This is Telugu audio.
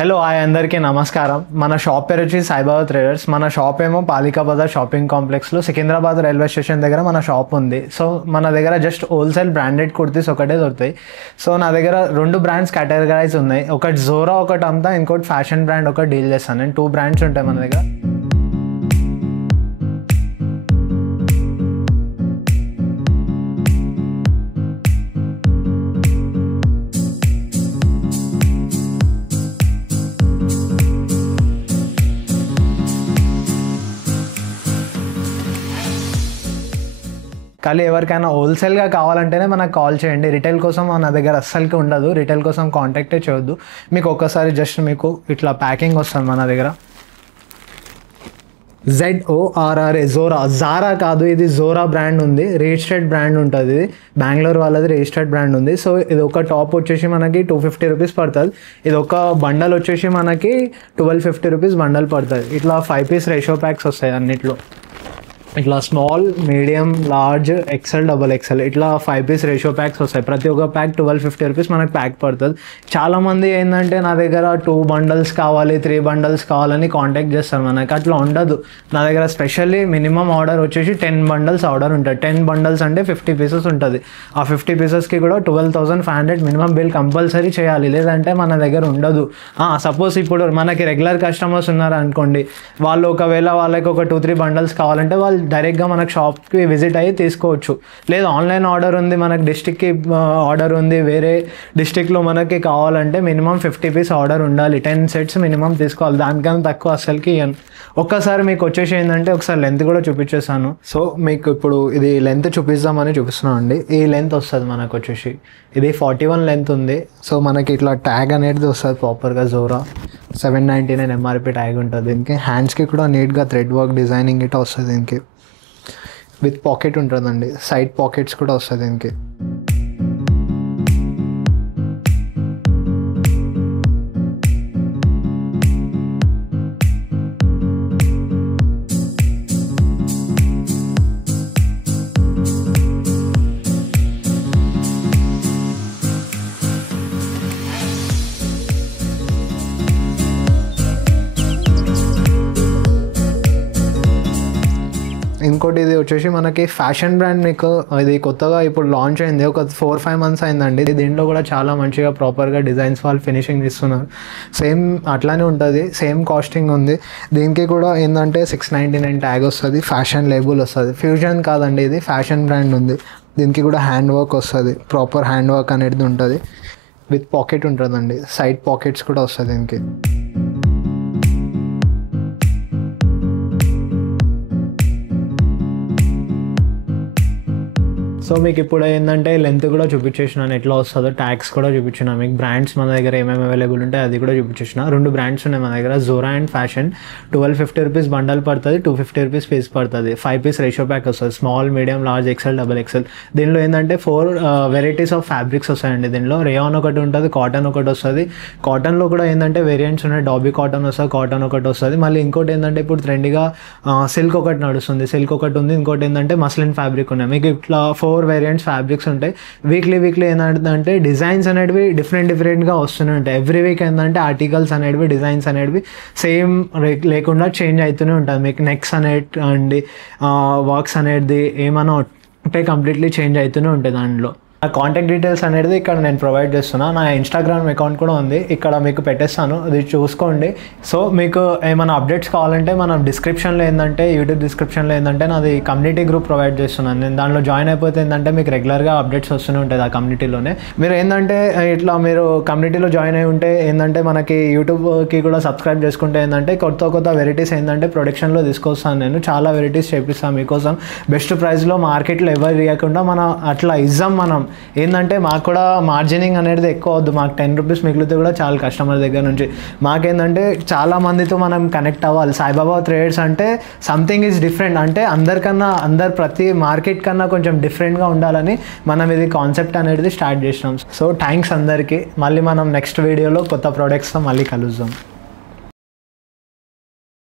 హలో హాయ్ అందరికీ నమస్కారం. మన షాప్ పేరు వచ్చి సాయిబాబా ట్రేడర్స్. మన షాప్ ఏమో పాలికా బజార్ షాపింగ్ కాంప్లెక్స్లో సికింద్రాబాద్ రైల్వే స్టేషన్ దగ్గర మన షాప్ ఉంది. సో మన దగ్గర జస్ట్ హోల్సేల్ బ్రాండెడ్ కుర్తీస్ ఒకటే దొరుకుతాయి. సో నా దగ్గర 2 బ్రాండ్స్ కేటగరైజ్ ఉన్నాయి. ఒకటి జోరా ఒకటి అమ్ముతా, ఇంకోటి ఫ్యాషన్ బ్రాండ్ ఒకటి డీల్ చేస్తాను. నేను 2 బ్రాండ్స్ ఉంటాయి మన దగ్గర. ఖాళీ ఎవరికైనా హోల్సేల్గా కావాలంటేనే మనకు కాల్ చేయండి. రిటైల్ కోసం నా దగ్గర అస్సలకి ఉండదు. రిటైల్ కోసం కాంటాక్టే చేయొద్దు. మీకు ఒక్కసారి జస్ట్ మీకు ఇట్లా ప్యాకింగ్ వస్తుంది మన దగ్గర. ZORRA జారా కాదు, ఇది జోరా బ్రాండ్ ఉంది. రిజిస్టర్డ్ బ్రాండ్ ఉంటుంది. ఇది బెంగళూరు వాళ్ళది రిజిస్టర్డ్ బ్రాండ్ ఉంది. సో ఇది ఒక టాప్ వచ్చేసి మనకి 250 రూపీస్ పడుతుంది. ఇది ఒక బండల్ వచ్చేసి మనకి 1250 రూపీస్ బండల్ పడుతుంది. ఇట్లా 5 పీస్ రేషియో ప్యాక్స్ వస్తాయి అన్నిట్లో. ఇట్లా small, medium, large, XL, XXL ఇట్లా 5 పీస్ రేషియో ప్యాక్స్ వస్తాయి. ప్రతి ఒక్క ప్యాక్ 1250 రూపీస్ మనకు ప్యాక్ పడుతుంది. చాలామంది ఏంటంటే నా దగ్గర 2 బండల్స్ కావాలి, 3 బండల్స్ కావాలని కాంటాక్ట్ చేస్తారు. మనకి అట్లా ఉండదు. నా దగ్గర స్పెషల్లీ మినిమం ఆర్డర్ వచ్చేసి 10 బండల్స్ ఆర్డర్ ఉంటుంది. 10 బండల్స్ అంటే 50 పీసెస్ ఉంటుంది. ఆ 50 పీసెస్కి కూడా 12,500 మినిమం బిల్ కంపల్సరీ చేయాలి, లేదంటే మన దగ్గర ఉండదు. సపోజ్ ఇప్పుడు మనకి రెగ్యులర్ కస్టమర్స్ ఉన్నారు అనుకోండి, వాళ్ళు ఒకవేళ వాళ్ళకి ఒక 2-3 బండల్స్ కావాలంటే వాళ్ళు డైరెక్ట్గా మనకు షాప్కి విజిట్ అయ్యి తీసుకోవచ్చు. లేదా ఆన్లైన్ ఆర్డర్ ఉంది, మనకు డిస్టిక్కి ఆర్డర్ ఉంది, వేరే డిస్టిక్లో మనకి కావాలంటే మినిమం 50 పీస్ ఆర్డర్ ఉండాలి. 10 సెట్స్ మినిమం తీసుకోవాలి. దానికన్నా తక్కువ అసలుకి ఇవ్వను. ఒక్కసారి మీకు వచ్చేసి ఏంటంటే ఒకసారి లెంత్ కూడా చూపించేసాను. సో మీకు ఇప్పుడు ఇది లెంత్ చూపిస్తామని చూపిస్తున్నాను అండి. ఈ లెంత్ వస్తుంది మనకు వచ్చేసి, ఇది 41 లెంత్ ఉంది. సో మనకి ఇట్లా ట్యాగ్ అనేది వస్తుంది ప్రాపర్గా. జోరా 799 MRP ట్యాగ్ ఉంటుంది దీనికి. హ్యాండ్స్కి కూడా నీట్గా థ్రెడ్ వర్క్ డిజైనింగ్ ఇట్లా వస్తుంది దీనికి. విత్ పాకెట్ ఉంటుందండి. సైడ్ పాకెట్స్ కూడా వస్తుంది దీనికి. ఇంకోటి ఇది వచ్చేసి మనకి ఫ్యాషన్ బ్రాండ్. మీకు ఇది కొత్తగా ఇప్పుడు లాంచ్ అయింది, ఒక 4-5 మంత్స్ అయిందండి. దీంట్లో కూడా చాలా మంచిగా ప్రాపర్గా డిజైన్స్ వాళ్ళు ఫినిషింగ్ ఇస్తున్నారు. సేమ్ అట్లానే ఉంటుంది, సేమ్ కాస్టింగ్ ఉంది. దీనికి కూడా ఏంటంటే 699 ట్యాగ్ వస్తుంది, ఫ్యాషన్ లేబుల్ వస్తుంది. ఫ్యూజన్ కాదండి, ఇది ఫ్యాషన్ బ్రాండ్ ఉంది. దీనికి కూడా హ్యాండ్ వర్క్ వస్తుంది, ప్రాపర్ హ్యాండ్ వర్క్ అనేది ఉంటుంది. విత్ పాకెట్ ఉంటుందండి. సైడ్ పాకెట్స్ కూడా వస్తుంది దీనికి. సో మీకు ఇప్పుడు ఏంటంటే లెంత్ కూడా చూపించేసినాను ఎట్లా వస్తుందో, ట్యాగ్స్ కూడా చూపించిన. మీకు బ్రాండ్స్ మన దగ్గర ఏమేమి అవైలబుల్ ఉంటాయి అది కూడా చూపించేసిన. 2 బ్రాండ్స్ ఉన్నాయి మన దగ్గర, Zora and fashion. 1250 rupees bundle పడుతుంది, 250 రూపీస్ పీస్ పడుతుంది. 5 పీస్ రేషియో ప్యాక్ వస్తుంది. Small, medium, large, XL, XXL. దీనిలో ఏంటంటే 4 వెరైటీస్ ఆఫ్ ఫ్యాబ్రిక్స్ వస్తాయండి. దీనిలో రేయాన్ ఒకటి ఉంటుంది, కాటన్ ఒకటి వస్తుంది. కాటన్లో కూడా ఏంటంటే వేరియంట్స్ ఉన్నాయి. డాబీ కాటన్ వస్తుంది, కాటన్ ఒకటి వస్తుంది. మళ్ళీ ఇంకోటి ఏంటంటే ఇప్పుడు ట్రెండ్గా సిల్క్ ఒకటి నడుస్తుంది, సిల్క్ ఒకటి ఉంది. ఇంకోటి ఏంటంటే మస్లిన్ ఫ్యాబ్రిక్ ఉన్నాయి. మీకు ఇట్లా 4 వేరియంట్స్ ఫ్యాబ్రిక్స్ ఉంటాయి. వీక్లీ ఏంటంటే డిజైన్స్ అనేవి డిఫరెంట్గా వస్తూనే ఉంటాయి. ఎవ్రీ వీక్ ఏంటంటే ఆర్టికల్స్ అనేవి, డిజైన్స్ అనేవి సేమ్ లేకుండా చేంజ్ అవుతూనే ఉంటుంది. మీకు నెక్స్ అనేది వర్క్స్ అనేది ఏమైనా ఉంటే కంప్లీట్లీ చేంజ్ అవుతూనే ఉంటుంది. దాంట్లో నా కాంటాక్ట్ డీటెయిల్స్ అనేది ఇక్కడ నేను ప్రొవైడ్ చేస్తున్నా. నా ఇన్స్టాగ్రామ్ అకౌంట్ కూడా ఉంది, ఇక్కడ మీకు పెట్టేస్తాను, అది చూసుకోండి. సో మీకు ఏమైనా అప్డేట్స్ కావాలంటే మన డిస్క్రిప్షన్లో ఏంటంటే, యూట్యూబ్ డిస్క్రిప్షన్లో ఏంటంటే నాది కమ్యూనిటీ గ్రూప్ ప్రొవైడ్ చేస్తున్నాను. నేను దాంట్లో జాయిన్ అయిపోతే ఏంటంటే మీకు రెగ్యులర్గా అప్డేట్స్ వస్తూనే ఉంటుంది ఆ కమ్యూనిటీలోనే. మీరు ఏంటంటే ఇట్లా మీరు కమ్యూనిటీలో జాయిన్ అయి ఉంటే ఏంటంటే మనకి యూట్యూబ్కి కూడా సబ్స్క్రైబ్ చేసుకుంటే ఏంటంటే కొత్త వెరైటీస్ ఏంటంటే ప్రొడక్షన్లో తీసుకొస్తాను. నేను చాలా వెరైటీస్ చేపిస్తాను మీకోసం బెస్ట్ ప్రైస్లో. మార్కెట్లో ఎవరు ఇవ్వకుండా మనం అట్లా ఇద్దాం. మనం ఏంటంటే మాకు కూడా మార్జినింగ్ అనేది ఎక్కువ వద్దు. మాకు 10 రూపీస్ మిగిలితే కూడా చాలా కస్టమర్ దగ్గర నుంచి. మాకేంటంటే చాలా మందితో మనం కనెక్ట్ అవ్వాలి. సాయిబాబా ట్రేడర్స్ అంటే సంథింగ్ ఈజ్ డిఫరెంట్, అంటే ప్రతి మార్కెట్ కన్నా కొంచెం డిఫరెంట్గా ఉండాలని మనం ఇది కాన్సెప్ట్ అనేది స్టార్ట్ చేసినాం. సో థ్యాంక్స్ అందరికీ. మళ్ళీ మనం నెక్స్ట్ వీడియోలో కొత్త ప్రోడక్ట్స్తో మళ్ళీ కలుద్దాం.